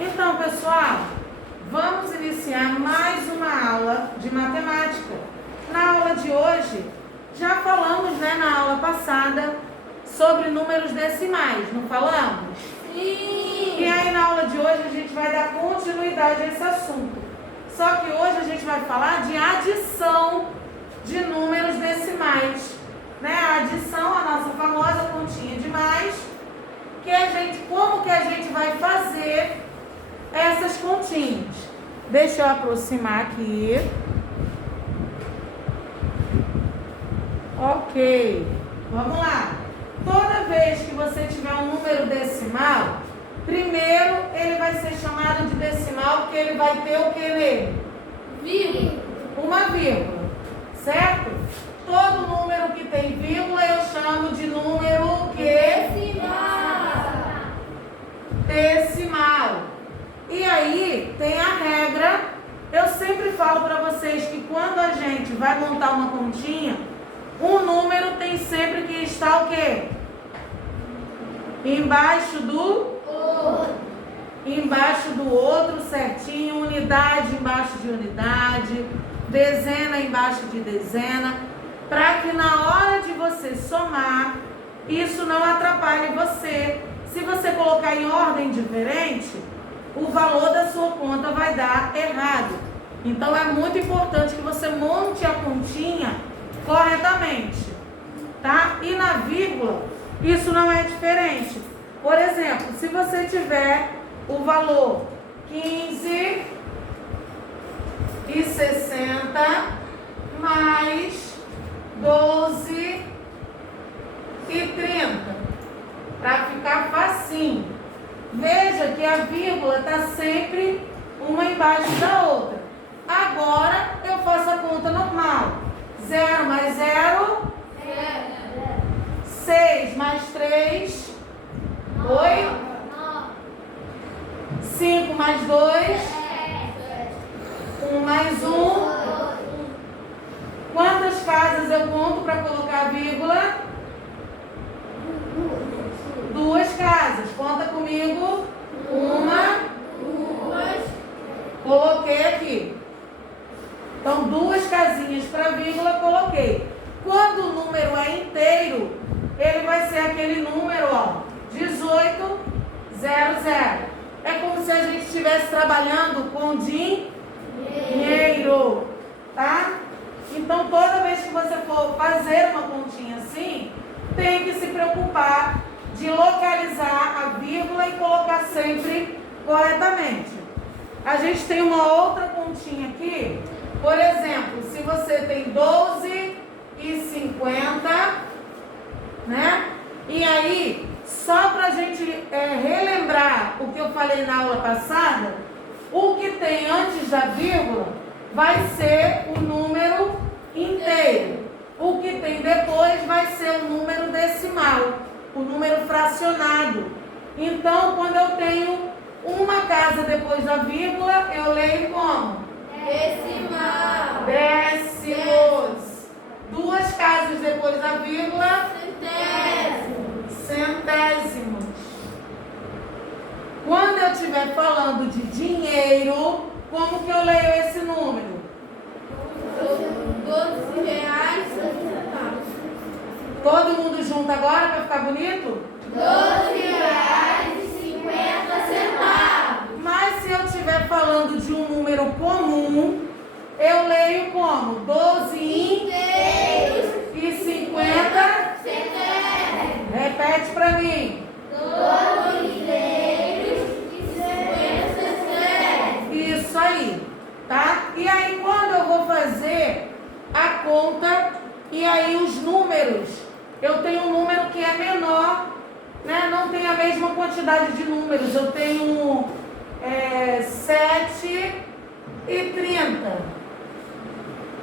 Então, pessoal, vamos iniciar mais uma aula de matemática. Na aula de hoje, já falamos, na aula passada, sobre números decimais, não falamos? Sim! E aí, na aula de hoje, a gente vai dar continuidade a esse assunto. Só que hoje a gente vai falar de adição de números decimais. A adição, a nossa famosa continha de mais, como que a gente vai fazer essas continhas. Deixa eu aproximar aqui. Ok, vamos lá. Toda vez que você tiver um número decimal, primeiro ele vai ser chamado de decimal porque ele vai ter o que nele? Vírgula. Uma vírgula, certo? Todo número que tem vírgula eu chamo de número decimal. E aí tem a regra. Eu sempre falo para vocês que quando a gente vai montar uma continha, um número tem sempre que estar o quê? Embaixo do outro, certinho. Unidade embaixo de unidade, dezena embaixo de dezena, para que na hora de você somar, isso não atrapalhe você. Se você colocar em ordem diferente, o valor da sua conta vai dar errado. Então é muito importante que você monte a continha corretamente, tá? E na vírgula, isso não é diferente. Por exemplo, se você tiver o valor 15,60 mais 12,30, para ficar facinho. Veja que a vírgula está sempre uma embaixo da outra. Agora eu faço a conta normal. 0 mais 0, 6 mais 3, 8, 5 mais 2, 1 mais 1. Quantas casas eu conto para colocar a vírgula? 2 casas. Conta comigo. 1, 2. Coloquei aqui. Então, 2 casinhas para vírgula, coloquei. Quando o número é inteiro, ele vai ser aquele número, 1800. É como se a gente estivesse trabalhando com dinheiro, tá? Então, toda vez que você for fazer uma continha assim, tem que se preocupar de localizar a vírgula e colocar sempre corretamente. A gente tem uma outra continha aqui. Por exemplo, se você tem 12,50, E aí, só para a gente relembrar o que eu falei na aula passada, o que tem antes da vírgula vai ser o número inteiro. O que tem depois vai ser o número decimal, o número fracionado. Então, quando eu tenho uma casa depois da vírgula, eu leio como? Decimal. Décimos. 2 casas depois da vírgula? Centésimos. Quando eu estiver falando de dinheiro, como que eu leio esse número? 12 reais. Todo mundo junto agora para ficar bonito? 12,50. Mas se eu estiver falando de um número comum, eu leio como? 12,50. Repete para mim. 12,50. Isso aí, tá? E aí quando eu vou fazer a conta, e aí os números, eu tenho um número que é menor, não tem a mesma quantidade de números. Eu tenho 7,30.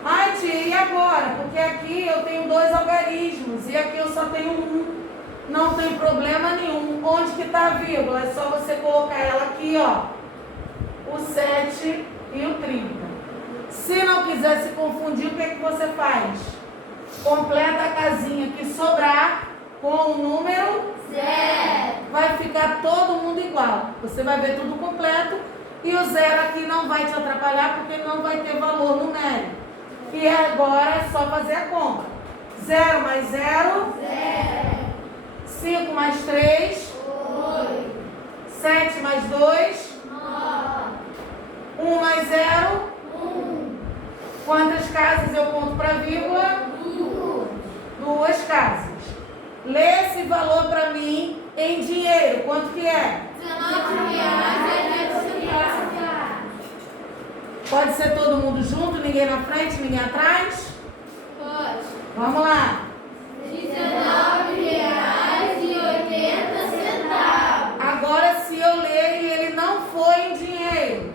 Ai, tia, e agora? Porque aqui eu tenho 2 algarismos e aqui eu só tenho 1. Não tem problema nenhum. Onde que está a vírgula? É só você colocar ela aqui, o 7 e o 30. Se não quiser se confundir, o que você faz? Completa a casinha que sobrar com o número 0. vai ficar todo mundo igual. Você vai ver tudo completo e o 0 aqui não vai te atrapalhar porque ele não vai ter valor numérico. E agora é só fazer a conta. 0 mais 0, 5 mais 3, 7 mais 2, 1 mais 0. Quantas casas eu conto para vírgula? 2 casas. Lê esse valor para mim em dinheiro. Quanto que é? Pode ser todo mundo junto, ninguém na frente, ninguém atrás? Pode. Vamos lá. R$19,80. Agora, se eu ler e ele não for em dinheiro,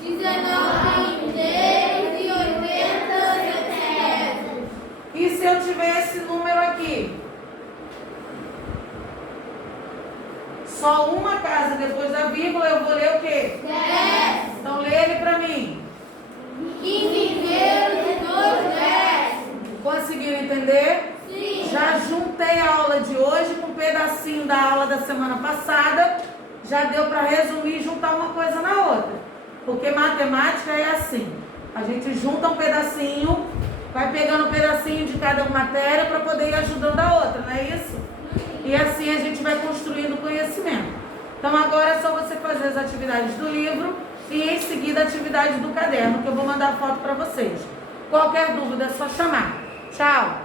R$19,80. e se eu tiver esse número aqui? Só uma casa depois da vírgula, eu vou ler o quê? 10. Então, lê ele para mim. 15,2. Conseguiram entender? Sim. Já juntei a aula de hoje com um pedacinho da aula da semana passada. Já deu para resumir e juntar uma coisa na outra. Porque matemática é assim. A gente junta um pedacinho, vai pegando um pedacinho de cada matéria para poder ir ajudando a outra, não é isso? E assim a gente vai construindo conhecimento. Então agora é só você fazer as atividades do livro e em seguida a atividade do caderno, que eu vou mandar foto para vocês. Qualquer dúvida é só chamar. Tchau!